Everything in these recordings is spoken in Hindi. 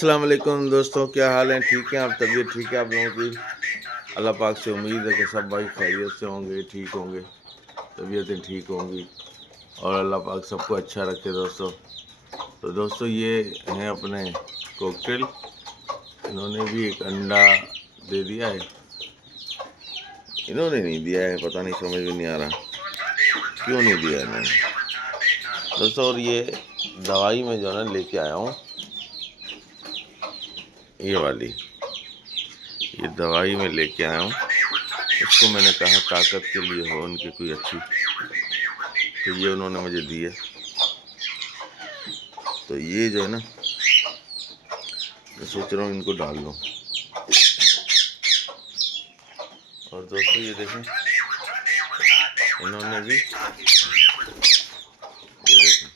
अस्सलाम वालेकुम दोस्तों, क्या हाल है? ठीक है आप? तबीयत ठीक है आप लोगों की? अल्लाह पाक से उम्मीद है कि सब भाई खैरियत से होंगे, ठीक होंगे, तबीयतें ठीक होंगी और अल्लाह पाक सबको अच्छा रखे दोस्तों। तो दोस्तों ये हैं अपने कॉकटेल, इन्होंने भी एक अंडा दे दिया है। इन्होंने नहीं दिया है, पता नहीं, समझ में नहीं आ रहा क्यों नहीं दिया इन्होंने दोस्तों। और ये दवाई में जो है ना लेके आया हूँ, ये वाली, ये दवाई में लेके आया हूँ। इसको मैंने कहा ताकत के लिए हो उनकी कोई अच्छी, तो ये उन्होंने मुझे दी है। तो ये जो है ना, मैं सोच रहा हूँ इनको डाल लूँ। और दोस्तों ये देखें, इन्होंने भी, ये देखें,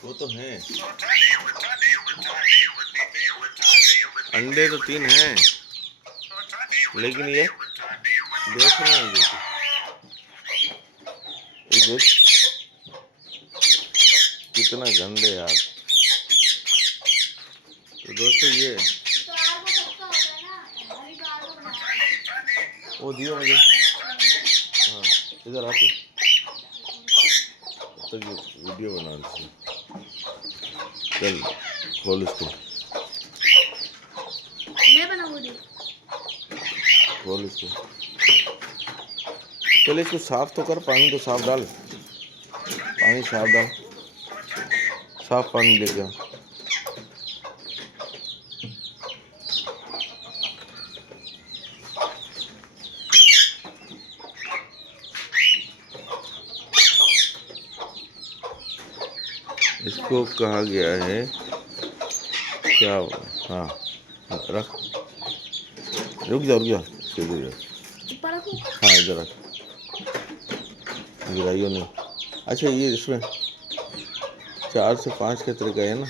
वो तो हैं, अंडे तो 3 हैं, लेकिन ये देख रहे हैं ये देख कितना गंदे यार। तो दोस्तों ये वो दियो मुझे, हाँ इधर आ तो ये वीडियो बना रही, चल खोल इसको, मैं बना वीडियो, खोल इसको, चल इसको साफ तो कर, पानी तो साफ डाल, पानी साफ डाल, साफ पानी लेके आ। इसको कहा गया है क्या? हाँ रख, रुक जा इधर, हाँ इधर रख, गिराइयो नहीं। अच्छा ये इसमें 4 से 5 के तरीका है ना,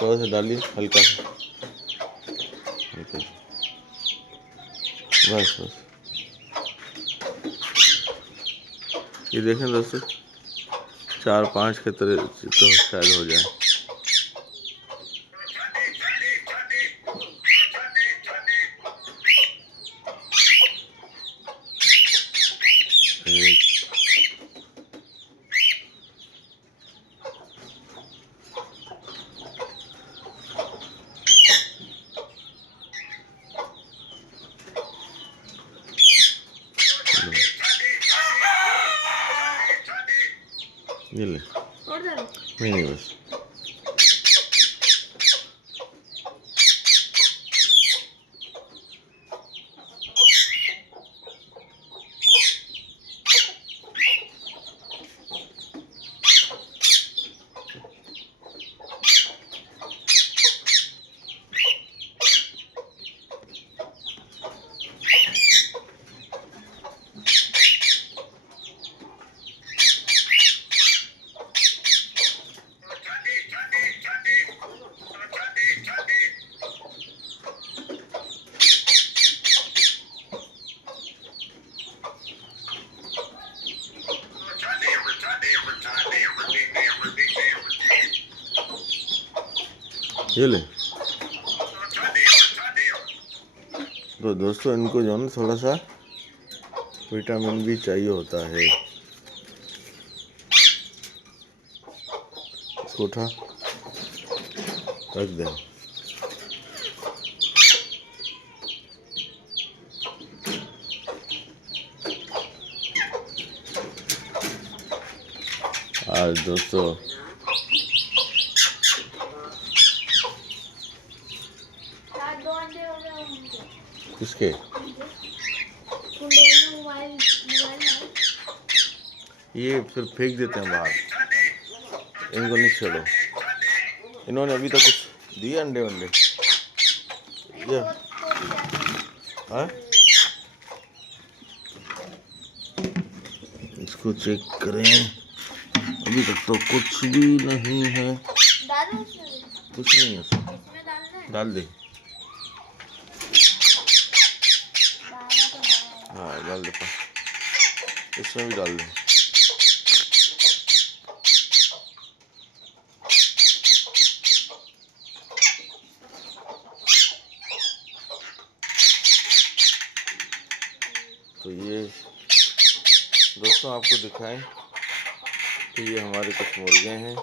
थोड़ा सा डालिए, हल्का सा, हल्का सा, बस बस। ये देखें दोस्तों, 4-5 के तरह तो शायद हो जाए। ये ले, नहीं बस, ये ले। तो दोस्तों इनको जो है ना थोड़ा सा विटामिन भी चाहिए होता है। इसको उठा रख दे। आज दोस्तों किसके ये फिर फेंक देते हैं बाहर। इनको नहीं छोड़ो। इन्होंने अभी तक कुछ दिए अंडे वंडे? ये हाँ, इसको चेक करें। अभी तक तो कुछ भी नहीं है। कुछ नहीं है उसमें। डाल दे। हाँ डाल दे, इसमें भी डाल दे। तो ये दोस्तों आपको दिखाएं तो ये हमारे कुछ मुर्गे हैं।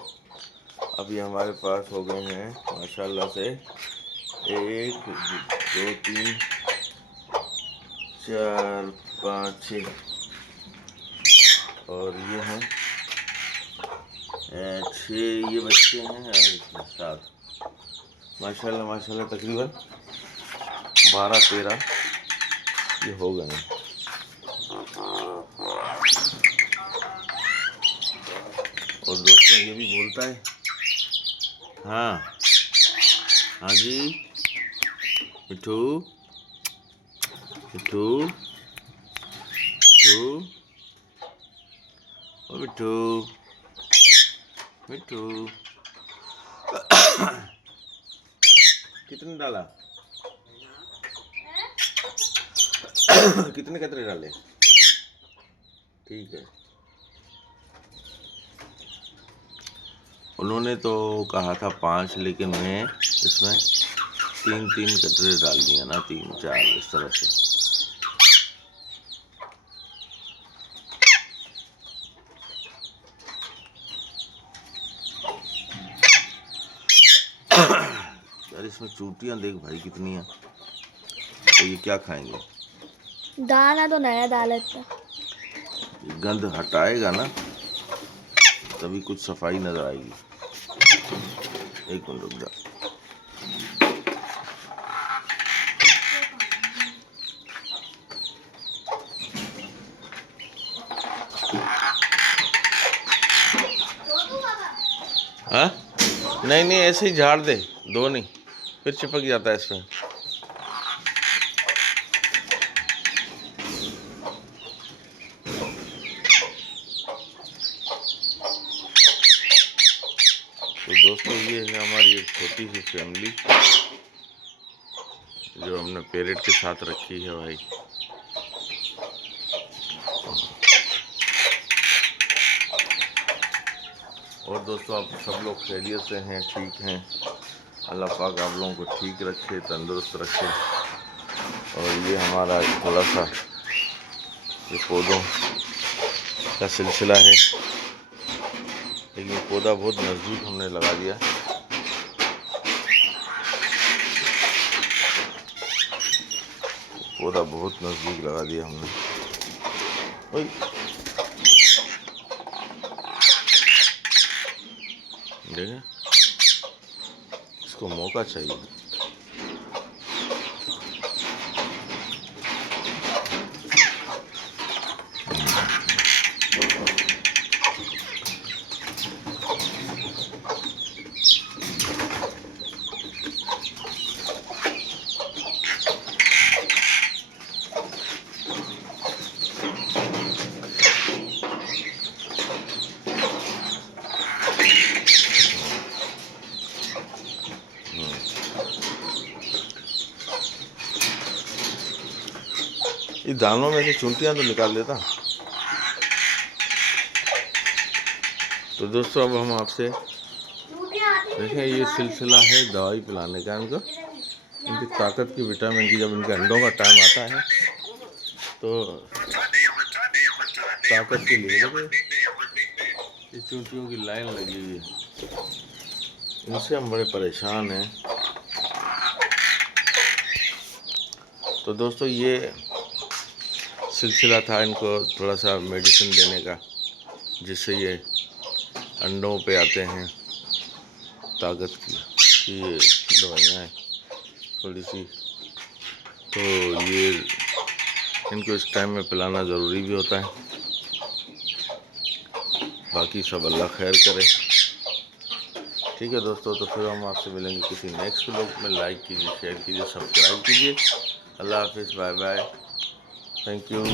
अभी हमारे पास हो गए हैं माशाल्लाह से 1 2 3 4 5 6 और ये हैं 6 ये बच्चे हैं और इसमें 7। माशाल्लाह माशाल्लाह तकरीबन 12-13 ये हो गए हैं। और दोस्तों ये भी बोलता है हाँ हाँ जी मिठू मिठू मिठू ओ मिठू मिठू कितने डाला? कितने कतरे डाले? ठीक है। उन्होंने तो कहा था 5 लेकिन मैं इसमें 3-3 कतरे डाल दिया ना, 3-4 इस तरह से। यार इसमें चूटियां देख भाई कितनी हैं। तो ये क्या खाएंगे? दाना तो नया डाला था। गंद हटाएगा ना तभी कुछ सफाई नजर आएगी। एक मिनट रुक जा। हाँ नहीं नहीं ऐसे ही झाड़ दे, 2 नहीं फिर चिपक जाता है इसमें। तो दोस्तों ये है हमारी एक छोटी सी फैमिली जो हमने पैरेट के साथ रखी है भाई। और दोस्तों आप सब लोग खैरियत से हैं, ठीक हैं। अल्लाह पाक आप लोगों को ठीक रखे, तंदुरुस्त रखे। और ये हमारा थोड़ा सा ये पौधों का सिलसिला है, लेकिन पौधा बहुत नज़दीक हमने लगा दिया। पौधा बहुत नज़दीक लगा दिया हमने। ओए देखें, इसको मौका चाहिए। ये दानों में से चुनटियाँ तो निकाल देता। तो दोस्तों अब हम आपसे देखें, ये सिलसिला है दवाई पिलाने का इनको, इनकी ताकत की, विटामिन की। जब इनके अंडों का टाइम आता है तो ताकत के लिए ये चूंटियों की लाइन लगी हुई है। इनसे हम बड़े परेशान हैं। तो दोस्तों ये सिलसिला था इनको थोड़ा सा मेडिसिन देने का, जिससे ये अंडों पे आते हैं। ताकत की ये दवाइयाँ हैं थोड़ी सी, तो ये इनको इस टाइम में पिलाना ज़रूरी भी होता है। बाकी सब अल्लाह खैर करे। ठीक है दोस्तों, तो फिर हम आपसे मिलेंगे किसी नेक्स्ट व्लॉग में। लाइक कीजिए, शेयर कीजिए, सब्सक्राइब कीजिए। अल्लाह हाफिज़, बाय बाय, थैंक यू।